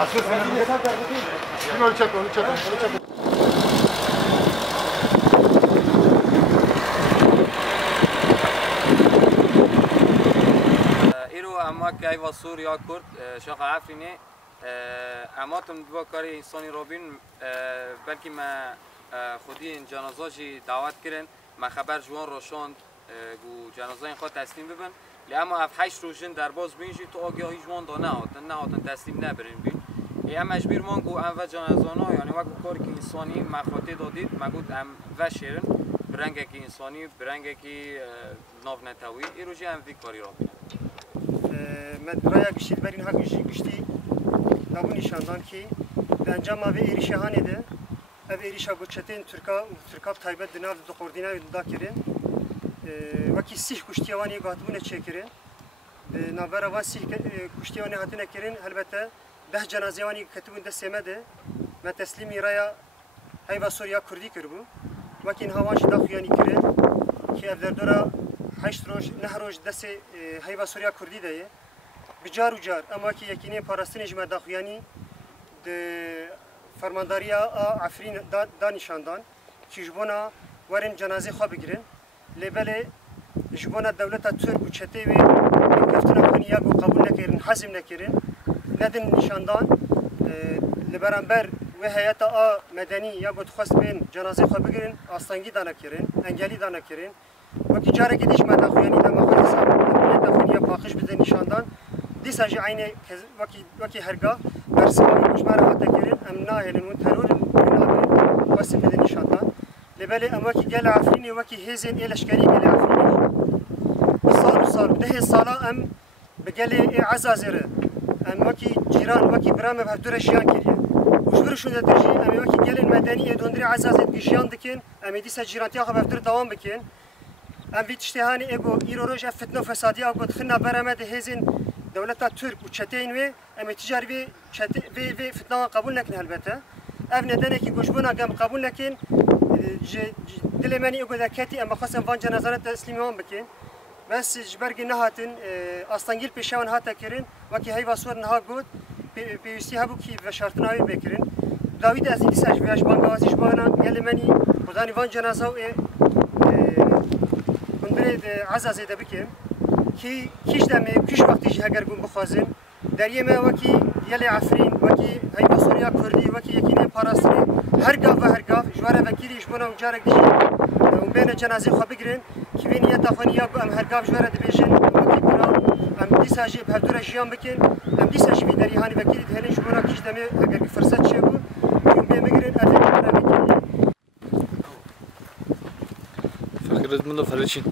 Nasıl senin? Onu çek, onu çek, onu çek. اما که ایوا سوریا کرد شاخ عفرینه اما تم دو کاری انسانی رابین بلکه ما خودی این جنازه جی دعوت کردن ما خبر جوان روشاند گو جنازه این خود تسلیم ببن لیام اف 8 روزن در باز بینجی تو آگاهی جوان دا نه تسلیم نبرین بین ام مجبور مان گو ام و جنازه نا یعنی وقت کاری که انسانی ما خاطر دادید ما گفت ام و شیرن برنگه که انسانی برنگه که ناف نتاوی ایروجی ام وی کاری رابین مدرای گشتید برین ها گشتی نبود نشاندن که به انجام ما به ایریشه هانیده او ایریشه گوچتین ترکاب تایبت دنار دو خوردینا دا کرین وکی سیح گشتیوانی گاتبونه چه کرین نابرا وان سیح گشتیوانی هاتونه کرین البته 10 جنازیوانی کتبون دست سمده ما تسلیمی رایا هیوا سوریا کردی کربو وکی این هوانش داخویانی کرین که اف در دورا 8 روز 9 روز دست هیوا سوریا کردی ده بجار و جار اما که یکینی پاراستن جمع داخویانی د فرمانداریا عفرین دانشاندان که جبونا ورن جنازه خواه بگیرن لبله جبونا دولت ترک و چته و گفتنا کنی یاگو قبول نکرن حزم نکرن ندن نشاندان لبرانبر و هیئت مدنی یاگو تخواست بین جنازه خواه بگیرن آستانگی دانا کرن انگلی دانا کرن وقتی جاره که دیش مدن خویانی دم خود حساب دفنی پاکش بده نشاندن دیس اجی عینه وقتی هرگاه برسمان مجموعه هات کرین امنا هلنون ترور واسه بده نشاندن لبله اما کی گل عفرینی وقتی هزین الاشکری گل عفرینی صار ده سالا ام بگل عزازره ام وقتی جیران وقتی برام به دور شیان کریه وجبرشون درجی ام وقتی گل مدنی دندری عزازت گشیان دکن ام دیس جیرانتی آخه به دور دوام بکن ام وی تشتهانی اگو ایروروج فتنه فسادی آگو دخلنا برامد هزین دولت ترک و چتین و ام تجاری و فتنه قبول نکن البته اف ندانه که گوشبونا گم قبول نکن دل منی اگو دکتی اما خواستم وان جنازه تسلیمان بکن بس جبرگ نهاتن استانگیل پیشوان هاتا کرن وکی هیوا سور نها گود پیوستی هبو کی و شرطنامه بکرن داوید از این سج ویاش بانگازیش بانا گل منی خدانی وان جنازه و برید عزازه ده بکن که کیش دمه کیش وقتیش هگر گم بخوازن دریه ما وکی یل عفرین وکی هیوا سوریا کردی وکی یکینه پاراستنی هر گاف جواره وکیلیش بنا و جارک دیشی و بین جنازه خواه بگیرن که بین یه تخوانی یا ام هر گاف جواره دبیجن وکی برا ام دیسا جی به دور جیان بکن ام دیسا جی دری هانی وکیلی دهنش بنا کیش دمه هگر فرصت چه بود که بین بگیرن از این برا وکیلی فکرت منو فرشین